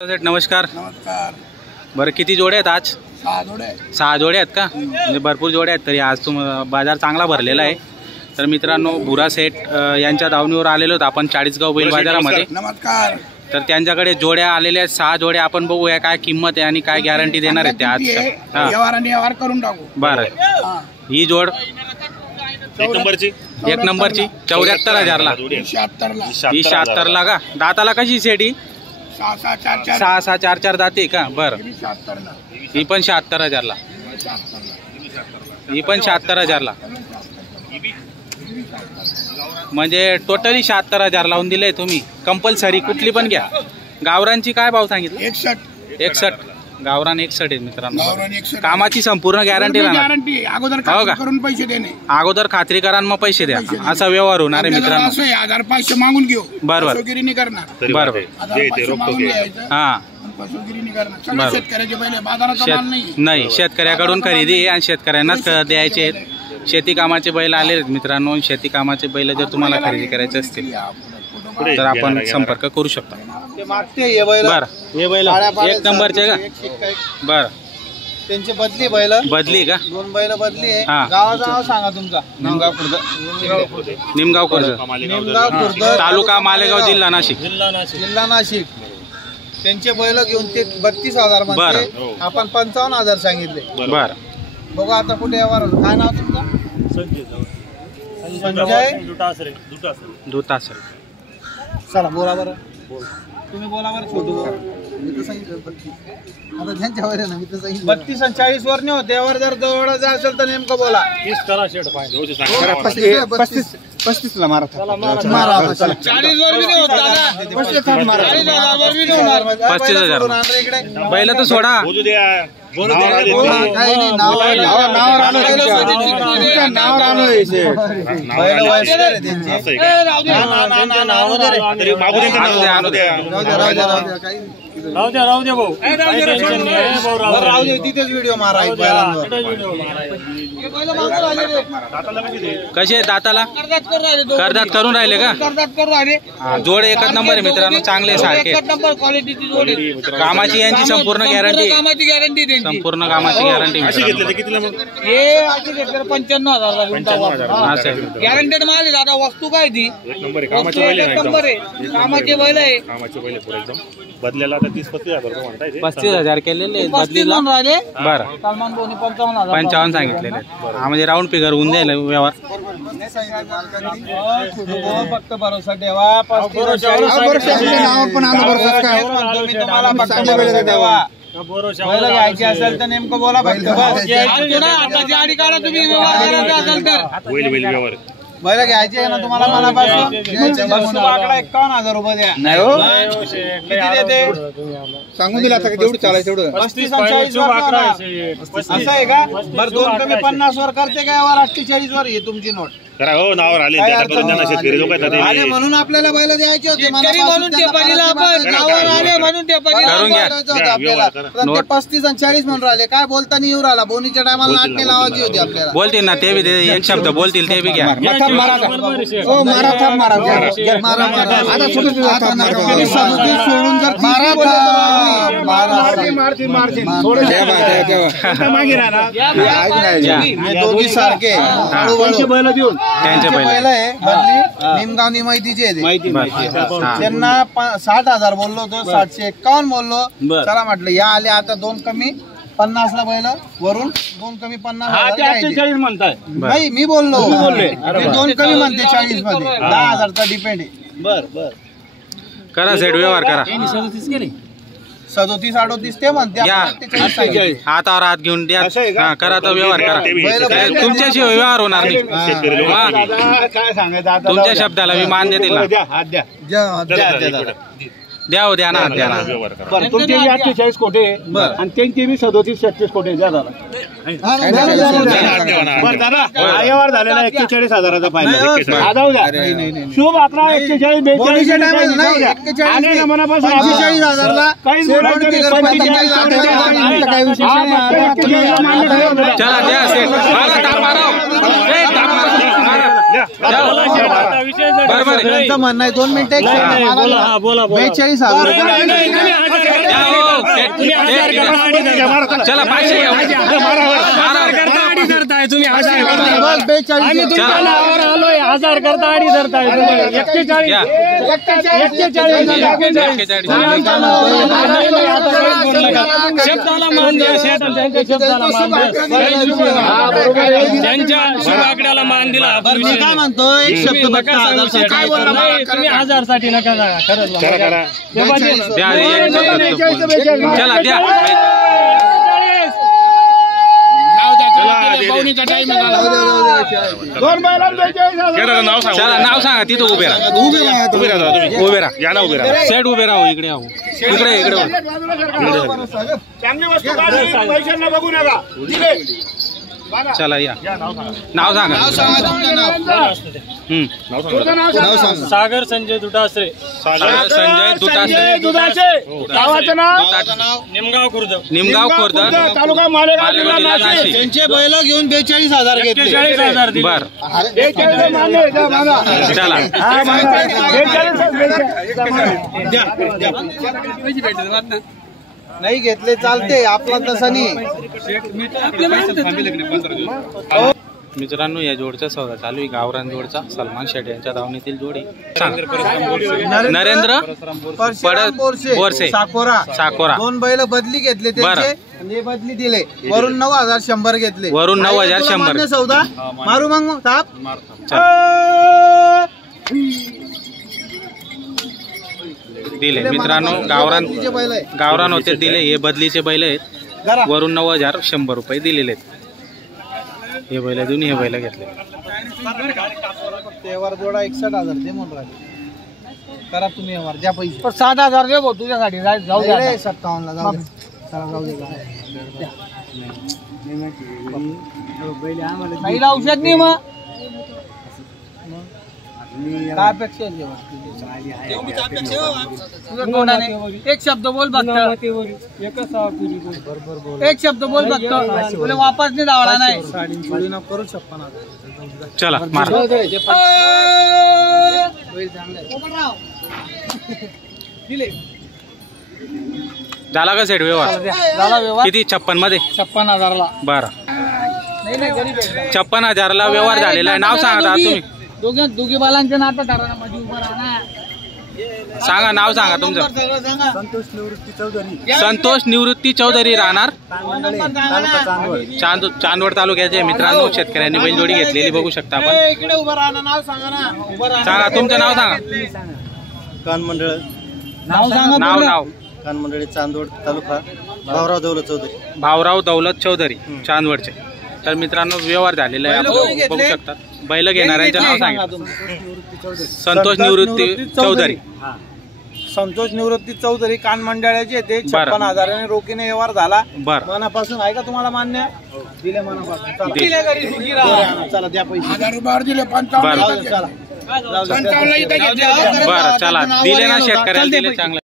सेठ नमस्कार। नमस्कार। बरं किती जोडे आहेत आज? 6 जोडे। 6 जोडे आहेत का? म्हणजे भरपूर जोडे आहेत। तरी आज बाजार चांगला भरलेला आहे। तर मित्रांनो बुरा सेठ यांच्या दावणीवर आलेलो आहोत आपण चाळीसगाव बैल बाजारामध्ये। नमस्कार। तर त्यांच्याकडे जोड्या आलेल्या आहेत 6 जोड्या। आपण बघूया काय किंमत आहे आणि काय गॅरंटी देणार आहेत ते आज। व्यवहार करून टाकू। बरं ही जोड एक नंबरची 74,000 ला। ही 76 ला का? दाताला कशी सेठी? 6 4 दाते का? बरं ही पण 76,000 ला। ही पण 76,000 ला। म्हणजे टोटली 76,000 लावून दिले तुम्ही। कंपल्सरी कुठली पण घ्या। गावरांची काय भाव सांगितलं? 61 गावरान 61 आहे मित्रांनो। कामाची संपूर्ण गॅरंटी राहणार। अगोदर खात्री करून पैसे देणे। अगोदर खात्री करा मग पैसे द्या असा व्यवहार होणार आहे मित्रांनो। 1500 मागून घेऊ। बरोबर फसवेगिरी नाही करणार। बरोबर हा फसवेगिरी नाही करणार। शेतकऱ्याचे पहिले बाजारात माल नाही शेतकऱ्याकडून खरेदी आणि शेतकऱ्यांनाच द्यायचे। शेती कामाचे बैल आले आहेत मित्रांनो। शेती कामाचे बैल जर तुम्हाला खरेदी करायचे असतील तर आपण संपर्क करू शकता। बरं एक नंबरचे का? बरं त्यांची बदली बैल बदली का? 2 बैल बदली आहे। हा गावाचं नाव सांगा तुमचा? निमगाव खुर्द तालुका मालेगाव जिल्हा नाशिक। जिल्हा नाशिक। त्यांचे बैल घेऊन ते 32,000 मध्ये आपण 55,000 सांगितले। बरं बघू आता कुठे व्यवहार। काय नाव तुमचं? संजय दुतासरे। चला बोला बरं। तुम्ही बोला बरं। छोटू मी तर सांगितलं 32 आता त्यांच्यावर आहे ना। मी तर सांगितलं 32 आणि 40 वर नाही होते। यावर जर जवळ असेल तर नेमकं बोला। 30 करा शेड पाहिजे। 35 ला मारा। 40 वर बी नाही होत दादा। 40,000 मारा। 40,000 वर बी नाही होणार। 35,000 बैल तर सोडा। तिथेच व्हिडिओ मारा। कसे दाताला करदात करून राहिले का? जोड एकच नंबर आहे मित्रांनो। चांगले सारखे क्वालिटीची जोड आहे। कामाची यांची संपूर्ण गॅरंटी। गॅरंटी संपूर्ण कामाची गॅरंटी। हे 95,000 गॅरंटेड माल आहे दादा। वस्तू काय ती? कामाची बैल आहे। बदल्याला 30-35,000 म्हणताय। 35,000 केलेले बदलीला। बरं सलमान भाऊनी 55,000 55 सांगितलेले। हा म्हणजे राऊंड फिगर होऊन जाईल व्यवहार। फक्त भरोसा ठेवा। 35,000 ठेवा। बैल घ्यायची असेल तर नेमकं बोला फक्त। आता गाडी काढा तुम्ही। बैल घ्यायची आहे ना तुम्हाला मनापासून? 51,000 रुपये द्या। नाही हो किती देते सांगून दिला आता जेवढं चालायचं तेवढं। 35 आणि 40 वर असं आहे का? बरं 2 कमी 50 वर करते काय? 48 वर आहे तुमची नोट करा हो। नावावर आले शेतकरी लोक आले म्हणून आपल्याला बैल द्यायचे होते म्हणून ते पहिला आपण नावावर आले म्हणून ते करून घ्या आपल्याला। 35 आणि 40 म्हणून राहिले। काय बोलताना येऊ राहिला? बोनीच्या टायमाला नाटके लावायची होती आपल्याला। बोलतील ना ते बी एक शब्द बोलतील ते बी घ्या। सोडून जर दोघी सारखे त्यांचे बैल आहे। बदली निमगावनी माहितीचे त्यांना 60,000 बोललो होतो। 751 बोललो। चला म्हटलं या आले आता 2 कमी 50 ला बैल वरून 2 कमी 50,000 म्हणताय। नाही मी बोललो 2 कमी म्हणते 40 मध्ये 10,000चा डिपेंड आहे। बर करा सेट व्यवहार करा। 37 38 ते म्हणते। हातावर हात घेऊन द्या। करा तर व्यवहार करा। तुमच्याशी व्यवहार होणार नाही। काय सांगायचं तुमच्या शब्दाला मी मान देतील ना। द्या हो द्या ना द्या ना। तुमचे 48 कोटी आणि त्यांचे बी 37-36 कोटी द्या दादा। व्यवहार झालेला 41,000चा फायदा। शुभ 11 मनापासून 41,000ला चला द्या बरोबर आहे. त्यांचं म्हणणं आहे 2 मिनिटं 42,000 चला 500 घ्या. तुम्ही बस 42. आलोय 1000 करता 2.5 धरताय तुम्ही 41 या. 41 शब्दाला मान द्या शेठ, त्यांच्या शब्दाला मान द्या, त्यांच्या शुभाकड्याला मान दिला. मी काय म्हणतो एक शब्द बघा 1000 काय बोलला नाही, तुम्ही 1000 साठी नका जागा. खरंच द्या चला द्या. चला नाव सांगा तिथं उभे राहा. उभे राहा सेट उभे राहू. इकडे आहो. इकडे चला या. नाव सांगा. सागर संजय दुटासरे. संजय दुटासरे. गावाचं नाव निमगाव खुर्द तालुका मालेगाव जिल्हा नाशिक. त्यांचे बैल घेऊन 42,000 घेतले. 42,000 दिले. बर चला नाही घेतले चालते आपला तसा नाही. मित्रांनो या जोडचा सौदा चालू आहे. गावरान जोडचा सलमान शेठ यांच्या धावणीतील जोडी. नरेंद्र बोरसे साकोरा 2 बैल बदली घेतले त्यांचे आणि हे बदली दिले. वरून 9,100 घेतले. वरून 9,100 सौदा मारू मग ताप. दिले मित्रांनो. गावरान होते दिले. हे बदलीचे बैल आहेत. वरून 9,100 रुपये दिलेले आहेत. हे बैल देऊन हे बैल घेतले. व्यवहार जोडा 61,000 दे म्हणून राहिले. करा तुम्ही व्यवहार द्या पैसे. 7,000 दे भाऊ तुझ्यासाठी. जाऊ द्या 57 ला जाऊ दे. चला जाऊ दे. पहिला औषध नाही मग काय अपेक्षा आहे एक शब्द बोल फक्त. एक शब्द बोल फक्त. तुला वापस नाही धावला नाही. करू 56,000. चला मारा. झाला का सेट व्यवहार? झाला व्यवहार. किती 56 मध्ये? 56,000ला. बरं 56,000ला व्यवहार झालेला आहे. नाव सांगा तुम्ही. दोघी बालांचे नातं ठरवणं मध्ये उभं राहणार. सांगा नाव सांगा तुमचं. संतोष निवृत्ती चौधरी राहणार चांदवड तालुक्याचे. मित्रांनो शेतकऱ्यांनी बैलजोडी घेतलेली बघू शकता आपण. इकडे उभं राहणं नाव सांगा ना. सांगा तुमचं नाव सांगा. कानमंडळ नाव सांगा. नाव कानमंडळी चांदवड तालुका भाऊराव दौलत चौधरी. भाऊराव दौलत चौधरी चांदवडचे. तर मित्रांनो व्यवहार झालेला आहे. आपण बघू शकता. बैल घेणाऱ्यांचं नाव सांगा. संतोष निवृत्ती चौधरी. संतोष निवृत्ती चौधरी कान मंडळाचे ते 56,000 रोखीने व्यवहार झाला. बरं मनापासून आहे का तुम्हाला मान्य? दिले मनापासून. चला चला द्या पैसे. 1000 रुपये दिले. चला बरं चला दिले ना शेतकऱ्याला दिले चांगलं.